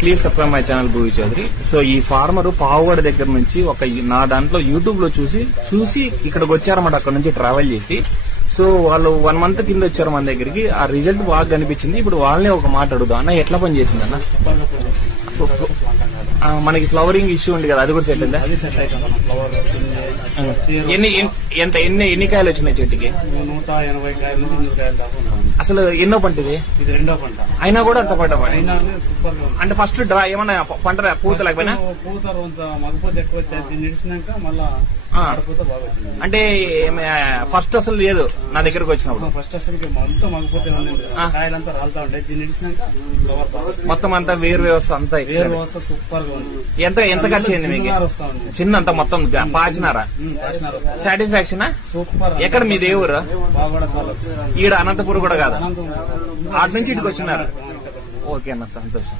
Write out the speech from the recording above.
Please subscribe my channel Bhuvi Chowdary so ఈ farmer పావుగడ దగ్గర నుంచి ఒక నా దాంట్లో యూట్యూబ్లో చూసి చూసి ఇక్కడికి వచ్చారన్నమాట అక్కడ నుంచి ట్రావెల్ చేసి. సో వాళ్ళు వన్ మంత్ కింద వచ్చారు మన దగ్గరికి. ఆ రిజల్ట్ బాగా కనిపించింది. ఇప్పుడు వాళ్ళనే ఒక మాట అడుగుదాం. అన్న ఎట్లా పని చేసింది అన్న? మనకి ఫ్లవరింగ్ ఇష్యూ ఉంది కదా అది కూడా సెట్ అయిందా? ఎన్ని ఎన్- ఎంత ఎన్ని ఎన్ని కాయలు వచ్చినాయి చెట్టుకి? నూట ఎనభై కాయల నుంచి అసలు ఎన్నో పంట ఇది? ఇది రెండో పంట. అయినా కూడా అంత పంట సూపర్గా అంటే ఫస్ట్ డ్రా ఏమన్నా పంట పూత లేకపోయినా? పూత మగపోతే ఎక్కువ వచ్చేది దీన్ని ఇడిచినాక మళ్ళా అంటే ఫస్ట్ అసలు లేదు నా దగ్గరకు వచ్చినప్పుడు. ఫస్ట్ అసలు మొత్తం ఆ. కాయలంతా రాలుతా ఉంటాయి. దీన్ని ఇడిచినాక. మొత్తం అంతా వేరు వ్యవస్థ అంతా వేరు. వ్యవస్థ సూపర్గా ఉంది. ఎంత ఎంత ఖర్చు అయింది మీకు? చిన్న అంతా మొత్తం పాచినారా. సాటిస్ఫాక్షన్? సూపర్. ఎక్కడ మీ దేవురు ఈడ అనంతపురం కూడా కాదా? ఆటి నుంచి ఇటుకు వచ్చినారు ఓకే అన్న సంతోషం.